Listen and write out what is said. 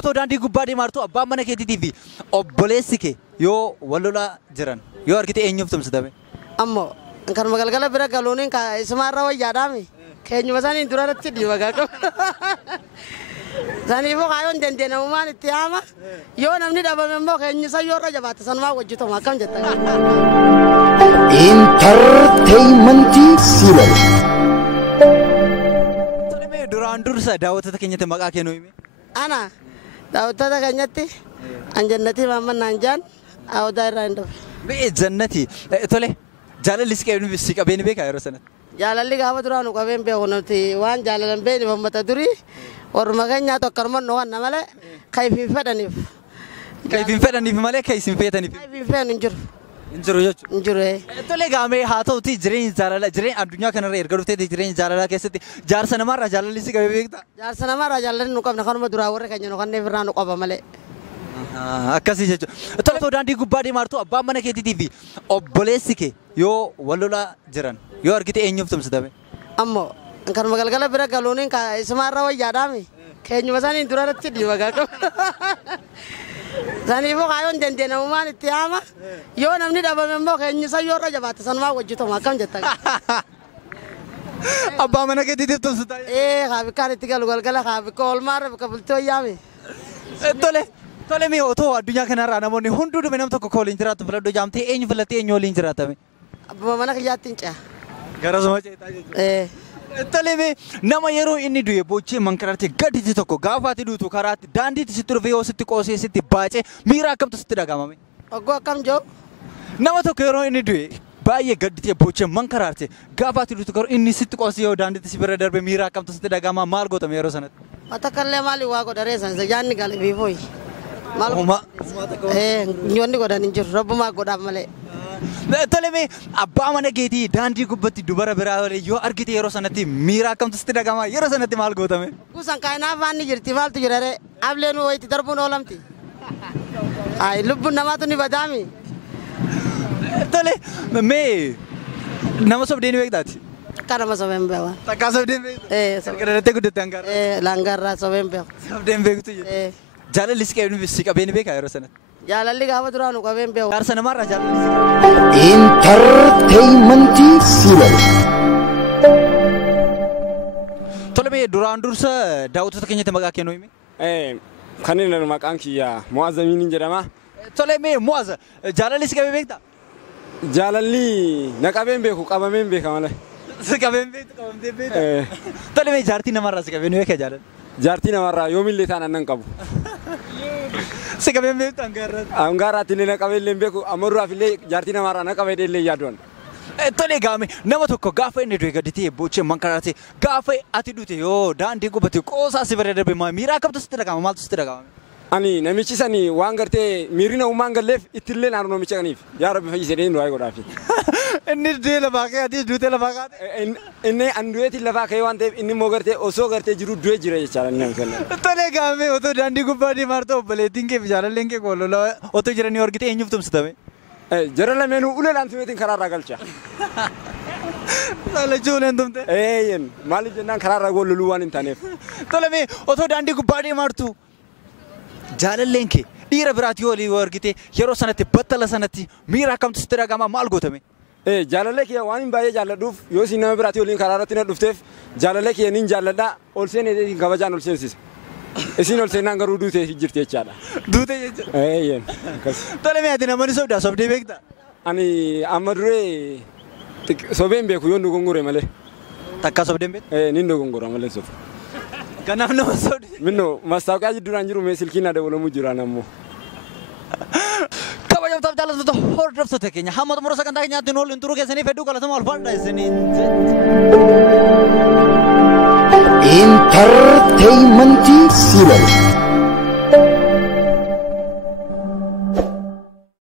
otoo daandii gubbaa deemaa jirtu abbaan mana keetiitii fi obboleessi kee yoo wal lolaa jiran yoo argite eenyuuf tumsitame? Ammoo kan magalgala bira galuuniin isumaarra wayyaadhaami. Keenyuma isaanii duratti dhiiba gaaqabu. Saniifuu kaayoon dandeenamumaan itti haama. Yoo namni dhabame immoo keenyisa yoo irra jabaate sanumaa hojjetama akkam jetta. Entertainmentii Serial. Duraan dursa daawwattoota keenyatti maqaa kennuu himi? Ana daawwattoota keenyatti Anjannatii Maamman Naanjaan Awudaa irraa hin dhufe. Bee Jannati tole jaalalli si qabeen beekaa yeroo sanatti? Jaalalli gaafa duraan qabeen beeku nuti waan jaalalan beeni uummata durii warra keenyaa tokkorma waan malee kayfiin fedhaniif. Kayfiin fedhaniif malee kaysiin feetaniif. Kayfiin fedhan hin jiru. Injiru jechuudha. Injiru. Tole gaamee haa ta'uti jireenya jaalalaa jireenya addunyaa kanarra erga dhufteeti jireenya jaalalaa keessatti jaarsa namaarraa jaalalli si qabee beektaa? Jaarsa namaarraa jaalalli nu qabna kanuma duraa warra keenya nu kanneen irraa nu qaba malee. Akkasii jechuudha. Tole otoo daandii gubbaa deemaa jirtu abbaan mana keetiitii fi obboleessi kee yoo wal lolaa jiran yoo argite eenyuuf tumsitame? Ammoo kan magalgala bira galuuniin isumaarra wayyaadhaami. Keenyuma isaanii duratti dhiiba gaaqabu. Saniifuu kaayoon dandeenamumaan itti haama. Yoo namni dhabame immoo keenyisa yoo irra jabaate sanumaa hojjetama akkam jetta. Abbaa mana keetiitiif tumsitaa? Kaabikkaan itti galu galgala kaabikka oolmaarra bakka bultoo yaame. Tole mee otoo addunyaa kanarraa namoonni hunduu dhume nam tokko kooliin jiraatu filadhoo jaamtee eenyu filattee eenyu waliin jiraatame? Abbaa mana kiyyaatti hin ce'a. Garasuma ceetaa jechuudha. Tole mee nama yeroo inni du'e boochee mankararte gaditi tokko gaafa ati duutu karaatti daandiitti sitti dhufe yoo sitti qoosee sitti baacee miira akkamtu sitti dhagahame? Oggoo akkam jiru? Nama tokko yeroo inni du'e baay'ee gadditee boochee mankaraarte gaafa ati duutu garuu inni sitti qoosee yoo daandiitti si bira darbe miira akkamtu sitti dhagahama maal gootame yeroo sanatti? Atakkallee maali waa godharee sanisa jaanni gale biifooyi. Nyoonni godhan hin jiru rabbumaa godhaaf malee. Tole mee abbaa mana keetii daandii gubbatti dubara biraa yoo argite yeroo sanatti miira akkamtu sitti dhagahama yeroo sanatti maal gootame? Kuusan kaayinaa afaan ni jirti maaltu jirare ableen wayitti darbuun oolamti. Lubbuun namaatu ni badaami. Tole mee nama sobdeen beektaati? Akka nama sobeen beeku. Takkaa sobdeen beektu? Sagadattee guddatte hangaara? Langaarraa sobeen beeku. Sobdeen beektu jechuudha. Jaalalli si qabeen beekaa yeroo sanatti? Jaalalli gaafa duraan qabeen beeku. Jaarsa namaarraa jaalalli si qabeen? Entertainmentii Serial. Tole mee duraan dursa daawwattoota keenyatti maqaa kennuu himi? Kan inni maqaan kiyyaa Mu'aaz Amiin jedhama. Tole mee Mu'aaz jaalalli si qabee beektaa? Jaalalli na qabeen beeku qabameen beeka malee. Si qabeen beektu qabamtee beektaa? Tole mee jaartii namaarraa si qabeen beekaa jaalalli? Jaartii namarraa yoomillee taanaan nan qabu. Si qabeen beektu hangaarratti? Hangaarratti illee na qabeen illee beeku amma duraaf illee jaartii namarraa na qabeen illee yaaduun. Tole gaame nama tokko gaafa inni du'e gadditee boochee mankaraate gaafa ati duute yoo daandii gubbatti qoosaa si bira darbe miira akkamtu sitti dhagahama maaltu sitti dhagahame? Ani namichi sani waan gartee miirina uumaan galleef ittillee naannoo namicha kaniif yaa rabbi fayyisee deemu du'aa godhaafi. Inni du'ee lafaa ka'e ati duutee lafaa kaate? Inni an du'eetiin lafaa ka'e waan ta'eef inni immoo gartee osoo gartee jiru du'ee jira jechaadha inni nama kenna. Tole gaame otoo daandii gubbaa deemaa jirtu obboleettiin kee fi jaalalleen kee koololaa otoo jiranii argite eenyuuf tumsitame? Jara lameenuu ulee laantumeetiin karaarraa galcha. Laalachuu uleen tumte? Maaliif jennaan karaarraa goololuu waan hin taaneef. Tole mee otoo daandii gubbaa deemaa jirtu jaalalleen kee dhiira biraatti yoo walii argite yeroo sanatti battala sanatti miira akkamtu sitti dhagahama maal gootame? Jaalallee kee waan hin baay'ee jaalladhuuf yoo isin nama biraatti waliin karaa irratti na dhufteef jaalallee kee niin jaalladhaa ol seeneetiin kabajaan ol seensisa. Isin ol seenaan garuu duutee jirti jechaadha. Duutee jechuudha? Tole mee ati namni sobdaa sobdee beektaa? Ani amma duree sobeen beeku yoon dogongore malee. Takkaa sobdeen beektu? Nin dogongora malee sofu. Kanaaf nama sobdee? Minnoo maastaawoqaa jidduraan jiru mee silkiin dabalamuu jiraan ammoo. Kabajamtoota jaallattoota hordoftoota keenya hamma xumura sagantaa keenyaatti nu waliin turuu keessaniif hedduu galatooma ulfaadha isiniin Entertainmentii Serial.